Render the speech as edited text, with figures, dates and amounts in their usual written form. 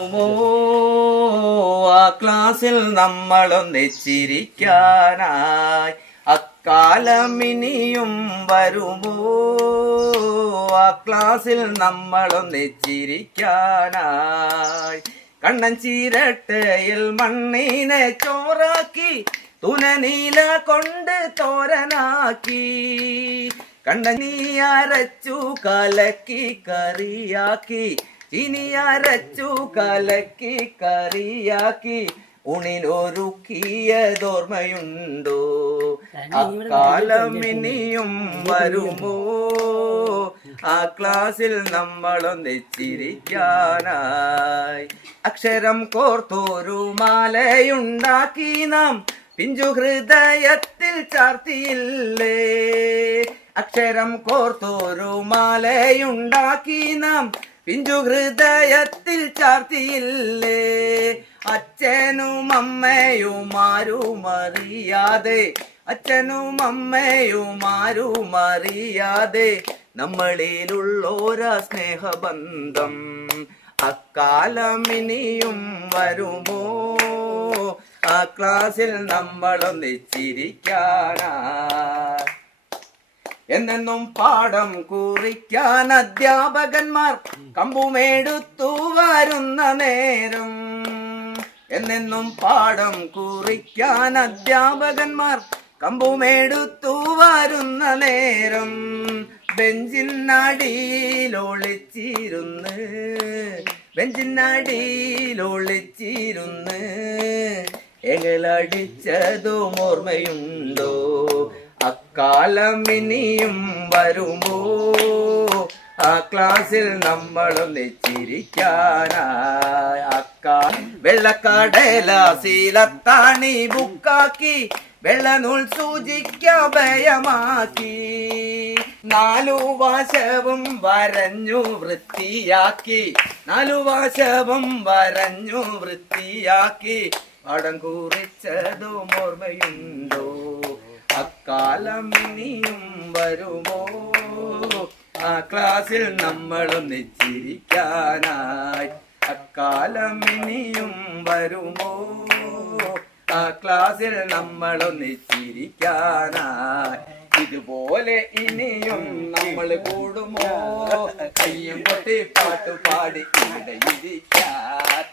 ആ ക്ലാസ്സിൽ നമ്മളൊന്നിച്ചിരിക്കാനായി അക്കാലം ഇനിയും വരുമോ? ആ ക്ലാസ്സിൽ നമ്മളൊന്നിച്ചിരിക്കാനായി കണ്ണൻ ചീരട്ടയിൽ മണ്ണിനെ ചോറാക്കി തുനനീല കൊണ്ട് തോരനാക്കി കണ്ണനീ അരച്ചു കലക്കി കറിയാക്കി ചിനിയരച്ചു കലക്കി കറിയാക്കി ഉണിലൊരുക്കിയതോർമ്മയുണ്ടോ? അക്കാലം ഇനിയും വരുമോ? ആ ക്ലാസ്സിൽ നമ്മളൊന്നിച്ചിരിക്കാനായി അക്ഷരം കോർത്തൊരു മാലയുണ്ടാക്കി നാം പിഞ്ചു ഹൃദയത്തിൽ ചാർത്തിയില്ലേ? അക്ഷരം കോർത്തൊരു മാലയുണ്ടാക്കി നാം പിഞ്ചു ഹൃദയത്തിൽ ചാർത്തിയില്ലേ? അച്ഛനും അമ്മയും ആരുമറിയാതെ അച്ഛനും അമ്മയും ആരുമറിയാതെ നമ്മളിലുള്ളോരാ സ്നേഹബന്ധം അക്കാലം ഇനിയും വരുമോ? ആ ക്ലാസ്സിൽ നമ്മളൊന്നിച്ചിരിക്കാനായി എന്നെന്നും പാഠം കുറിക്കാൻ അധ്യാപകന്മാർ കമ്പുമെടുത്തു വരുന്ന നേരം എന്നെന്നും പാഠം കുറിക്കാൻ അധ്യാപകന്മാർ കമ്പുമെടുത്തു വരുന്ന നേരം ബെഞ്ചിനടിയിലൊളിച്ചിരുന്ന് എകളടിച്ചതും ഓർമ്മയുണ്ടോ? അക്കാലം ഇനിയും വരുമോ? ആ ക്ലാസ്സിൽ നമ്മളൊന്നിച്ചിരിക്കാനായി വെള്ളക്കടലാസിലത്താണി ബുക്കാക്കി വെള്ളനൂൽ സൂചിക്ക ഭയമാക്കി നാലു വശവും വരഞ്ഞു വൃത്തിയാക്കി പടം കുറിച്ചതും ഓർമ്മയുണ്ടോ? അക്കാലം ഇനിയും വരുമോ? ആ ക്ലാസ്സിൽ നമ്മളൊന്നിച്ചിരിക്കാനായി അക്കാലം ഇനിയും വരുമോ? ആ ക്ലാസ്സിൽ നമ്മളൊന്നിച്ചിരിക്കാനായി ഇതുപോലെ ഇനിയും നമ്മൾ കൂടുമോ? കയ്യും കൊട്ടി പാട്ടുപാടി ഇവിടെ ഇരിക്കാൻ